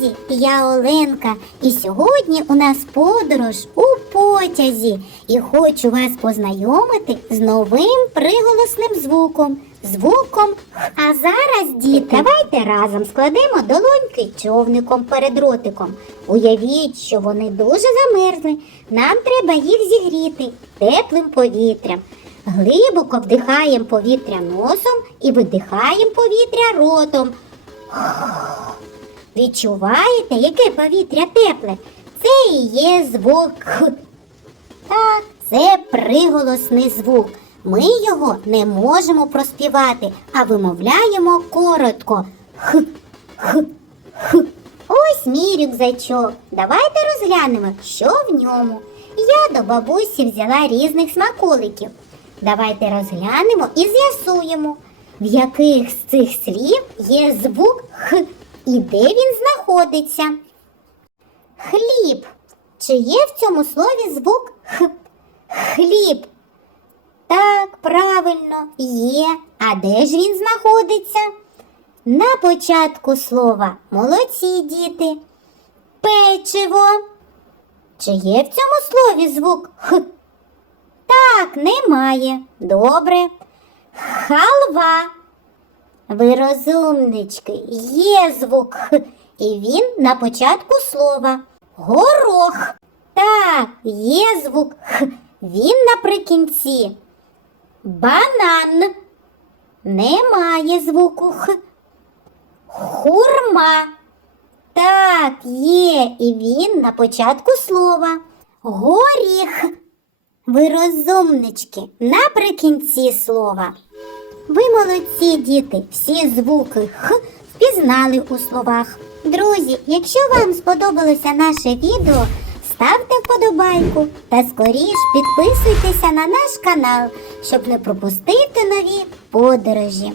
Друзі, я Оленка, і сьогодні у нас подорож у потязі. І хочу вас познайомити з новим приголосним звуком. Звуком Х. А зараз, діти, давайте разом складемо долоньки човником перед ротиком. Уявіть, що вони дуже замерзли. Нам треба їх зігріти теплим повітрям. Глибоко вдихаємо повітря носом і видихаємо повітря ротом. Відчуваєте, яке повітря тепле? Це і є звук Х. Так, це приголосний звук. Ми його не можемо проспівати, а вимовляємо коротко. Х, х, х. Ось мій рюкзачок. Давайте розглянемо, що в ньому. Я до бабусі взяла різних смаколиків. Давайте розглянемо і з'ясуємо, в яких з цих слів є звук Х і де він знаходиться. Хліб. Чи є в цьому слові звук Х? Хліб. Так, правильно, є. А де ж він знаходиться? На початку слова молодці діти. Печиво. Чи є в цьому слові звук Х? Так, немає. Добре. Халва. Ви розумнички, є звук і він на початку слова. Горох. Так, є звук він наприкінці. Банан. Немає звуку Х. Хурма. Так, є, і він на початку слова. Горіх. Ви розумнички, наприкінці слова. Ви молодці, діти, всі звуки Х впізнали у словах. Друзі, якщо вам сподобалося наше відео, ставте вподобайку та скоріш підписуйтеся на наш канал, щоб не пропустити нові подорожі.